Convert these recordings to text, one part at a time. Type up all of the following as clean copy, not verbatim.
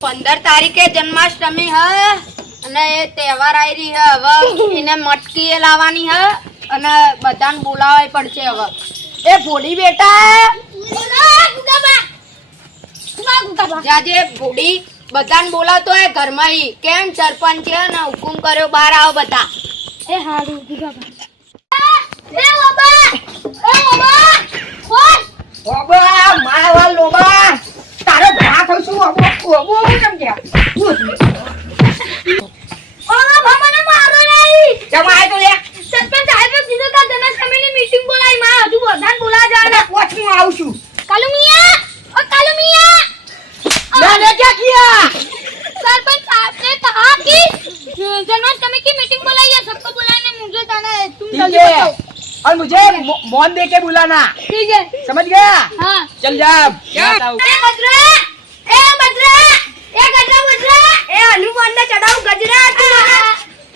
15 તારીખે જન્માષ્ટમી હ અને એ તહેવાર આવી રહી હ હવે એને મટકી એ લાવવાની હ અને બધાને બોલાવવા પડશે હવે એ ભોડી બેટા જાજે ભોડી બધાને બોલાવતો હોય ઘરમાં ઈ કેમ સરપંચ છે ને હુકુમ કર્યો બહાર આવો બધા એ હારું ગુગાબા ઓબા માવા લોબા તારે ભા થઉં છું ઓબો કેમ ગયા ઓલા ભામને મારો નહીં જમાય તો લે સરપંચ સાહેબે કીધું કે તમે સમિતિની મીટિંગ બોલાવી માં હજુ બધાને બોલાવા જવાના પોચમાં આવું છું કાલુમિયા ઓ કાલુમિયા ના ને क्या किया सरपंच साहब ने कहा कि जन्माष्टमी की मीटिंग बुलाई है सबको बुलाने मुझे जाना है तुम ठीक जल्दी है बताओ और मुझे मौन दे के बुलाना ठीक है समझ गया हाँ चल जा क्या ए गजरा ए गजरा ए हनुमान ने चढ़ाऊ गजरा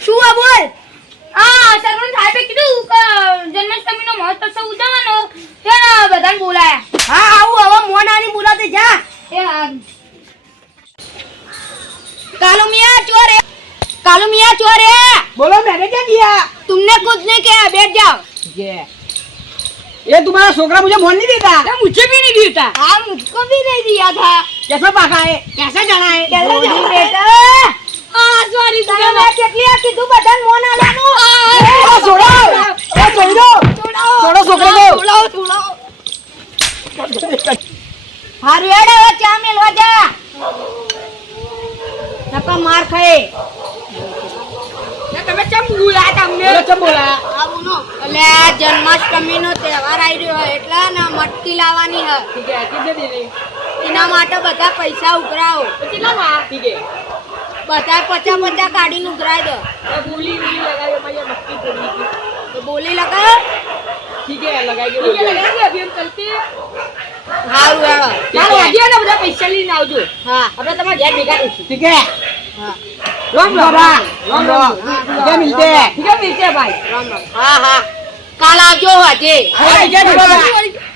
શું આ બોલ આ સરપંચ સાહેબે કીધું કે જન્માષ્ટમીનો મહોત્સવ ઉજવવાનો તેને બધાને બોલાયા હા આવું હવે મોનાની બોલાતે જા એ હા कालू मियां चोर है बोलो मैंने क्या किया तुमने कुछ नहीं किया बैठ जाओ ये तुम्हारा छोकरा मुझे मौन नहीं देता मुझे भी नहीं देता हाँ मुझको भी नहीं दिया था कैसा पाका है कैसा जाना है बेटा सॉरी मैं કેટલી કીધું બધાને મોન આલાનું छोड़ो छोकरे को હારું હેડ હવે ચા મેલવા જા નકા માર ખાય તમે ચમ બોલા તમને ચમ બોલા આ બોલો એટલે આ જન્માષ્ટમીનો તહેવાર આવી રહ્યો હોય એટલે ને મટકી લાવવાની હ ठीक है कितने दे रहे એના માટે બધા પૈસા ઉઘરાવો कितना हुआ ठीक है બધા 50 કાઢીને ઉઘરાઈ દો बोली लगाई मैं मक्की थोड़ी તો બોલી લગાવ ठीक है लगाएंगे ठीक है लगाएंगे अभी हम चलते हैं હારું હેડો ચાલો આજે ને બધા પૈસા લઈને આવજો હા આપણે તમારે ઘેર ભેગા થઈશું ठीक है હા राम राम ठीक है मिलते हैं भाई રામ રામ હા કાલ આવજો આજે हाँ, ठीक है, ठीक है।